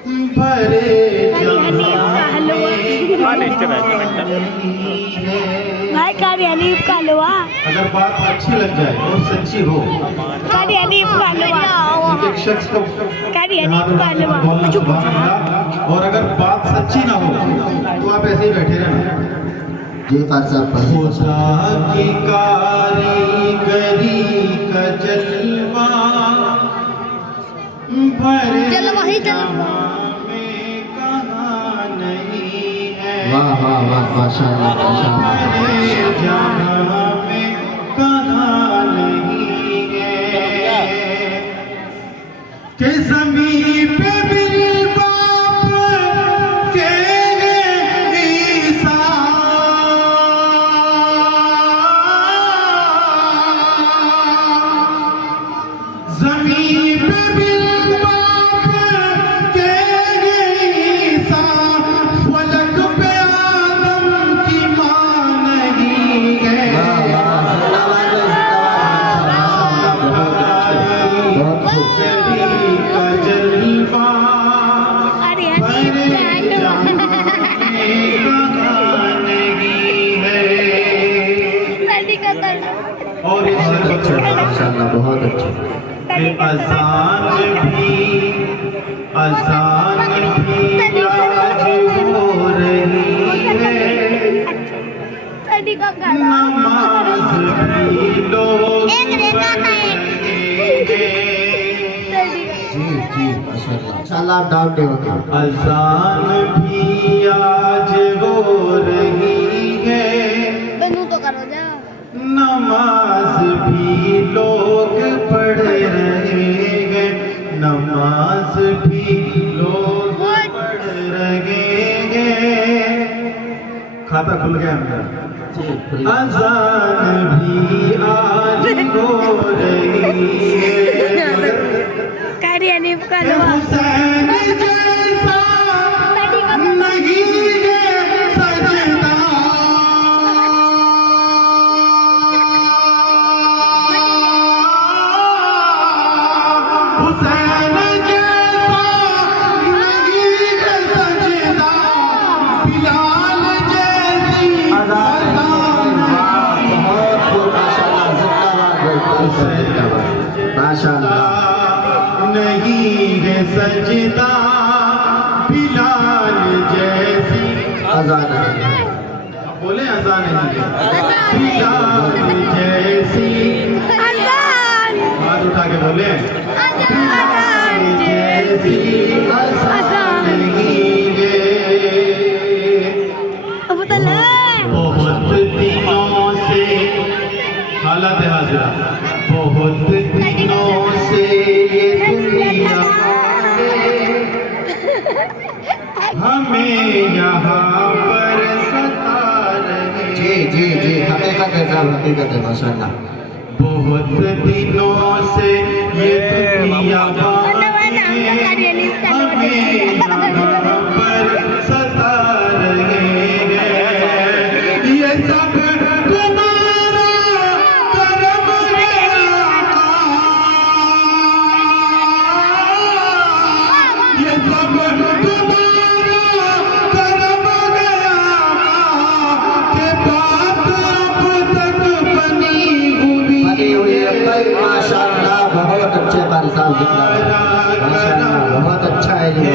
भरे भाई कारी हनीफ का हलवा, अगर बात अच्छी लग जाए और सच्ची हो, कारी हनीफ का हलवा, एक शख्स को कारी हनीफ का हलवा। बोलना सुभान अल्लाह, और अगर बात सच्ची ना हो तो आप ऐसे ही बैठे रहना। जी साहब खुदा की कारीगरी का जलवा भरे जलवा ही जलवा। जहां में कहाँ नहीं है, वाह वाह वाह माशाअल्लाह माशाअल्लाह। भरे जहां में कहाँ नहीं है कि ज़मीन पे बिल बाप के ईसा ज़मीन पे बिल बाप के ईसा, फलक पे आदम की मां नहीं है। बहुत खूब। का जलवा कारी हनीफ का हलवा। नदी का तड़का। और बहुत अच्छा माशाअल्लाह बहुत अच्छा। अजान भी आज हो रही है, नदी का गाना। नमाज भी लोग एक रेखा था एक। नदी का। जी जी माशाअल्लाह इंशाअल्लाह आप डाउन नहीं होंगे। अजान भी आज हो रही है, बनू तो करो जा। नमाज भी लोग पढ़ रहे हैं, नमाज भी लोग पढ़ रहे हैं। खाता खुल गया मेरा। जी खुल गया। अजान भी आज हो रही है, कारी हनीफ का हलवा। हुसैन जैसा नदी का नहीं है सजदा, हुसैन जैसा नहीं है सजदा, बिलाल जैसी अज़ान बहुत खूब माशाअल्लाह जिंदाबाद माशाअल्लाह। नहीं है सजदा, बिलाल जैसी अजान है। बोले अजान नहीं है, बिलाल जैसी अजान। हाथ उठा के बोले अजान जैसी अजान नहीं है। अब तो ले। बहुत दिनों से हालत हाजिरा, बहुत दिनों से ये दुनिया हमें यहाँ पर सता रहे। जी जी जी हकीकत है साहब हकीकत है माशाअल्लाह। बहुत दिनों से ये दुनिया हमें यहाँ पर सता रहे हैं। ये सब तुम्हारा करम गया, ये सब तुम्हारा करम गया के बात अब तक बनी हुई बनी हुई है भाई माशाअल्लाह बहुत अच्छे कारी साहब जिंदाबाद माशाअल्लाह बहुत अच्छा है जी।